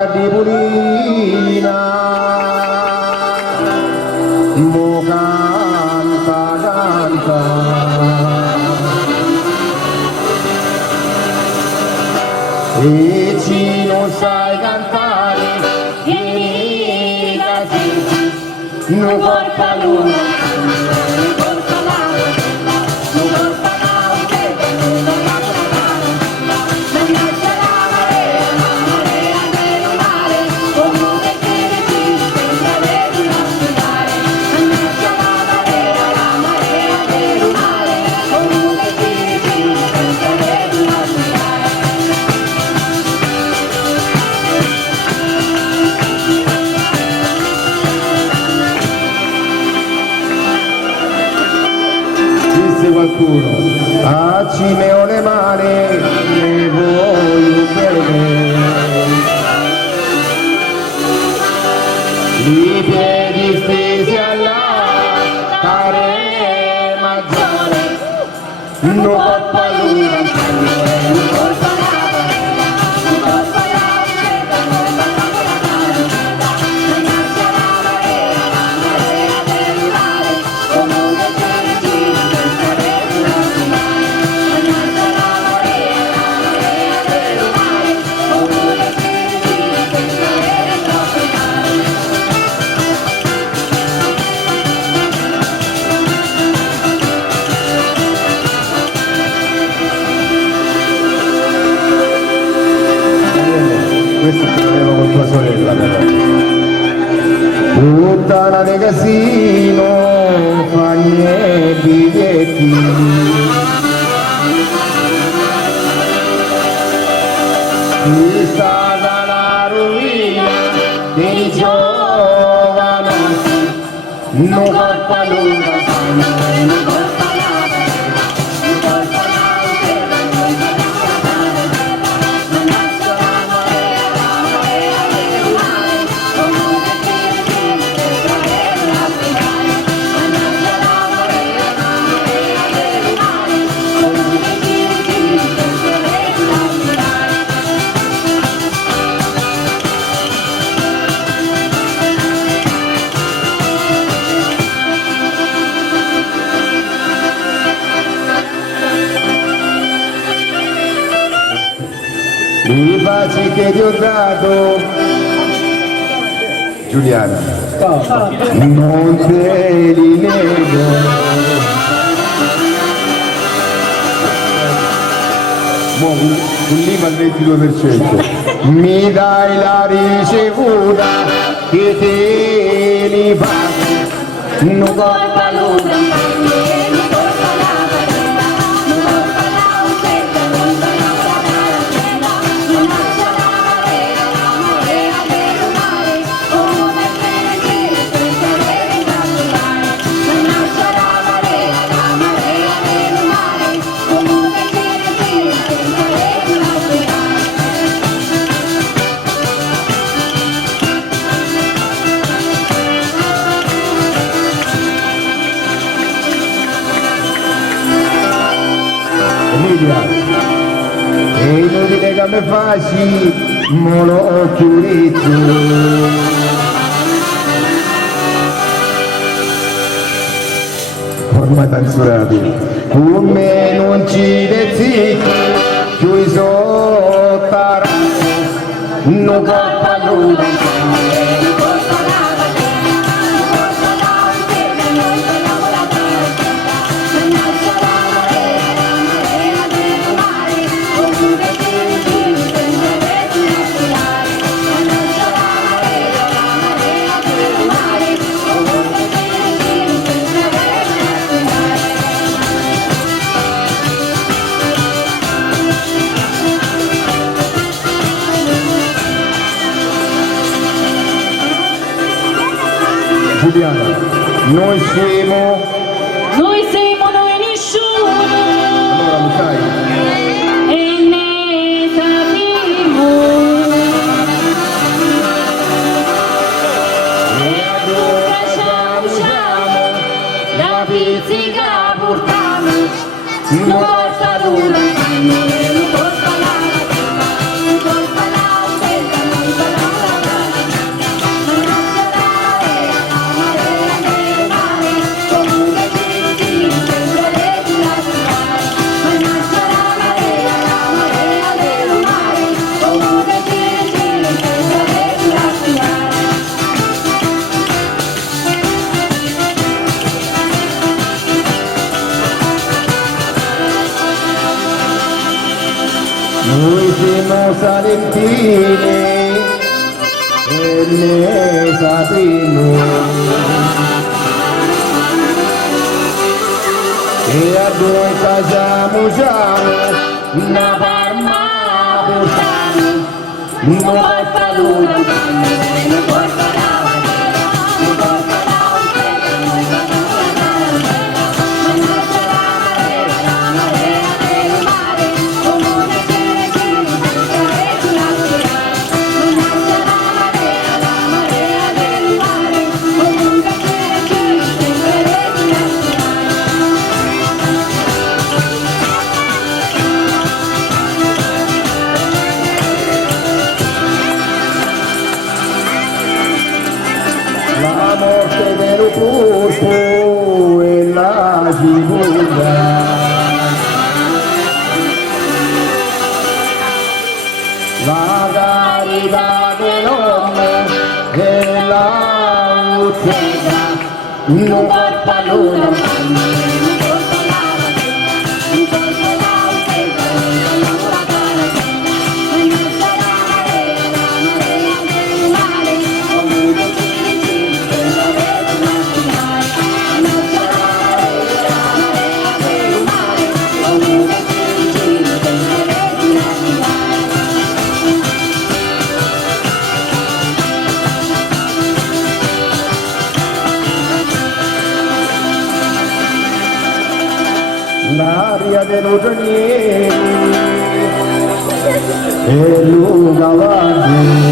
di Pulina, mo canta, canta. E ci non sai cantare, vieni così, non porta luna. Qualcuno a Cimeone male ne voglio bene, i piedi stesi alla care maggiore, non colpa luna. Questo ce l'avevo con tua sorella però. Puttana de casino, fanne biglietti. Qui sta la rovina dei giovani, non colpa luna. I baci che ti ho dato, Giuliana, non te li nego. Un lima al 22%. Mi dai la ricevuta che te li fa, non colpa luna. È inutile che mi facci, mo l'ho chiudito. Ormai tanzurati, con me non ci dezzi, chiudi sotto la razza, non colpa luna. Giuliana, noi siamo noi nessuno. Allora lo sai? E ne sapevo. E allora Ciao, la pizzica portamo, non porta l'una, non porta la, non porta la, Valentine e ne Sabrino e a due casamo già una parma portano, un porta l'una, un porta la un porta la la marea del mare, come una telecina, che sulla strada, la marea del mare, come una telecina, che sulla la morte del corpo e la gibuglia la carità dell'uomo e la uccisa non porta l'una l'aria dello giorniere e lunga avanti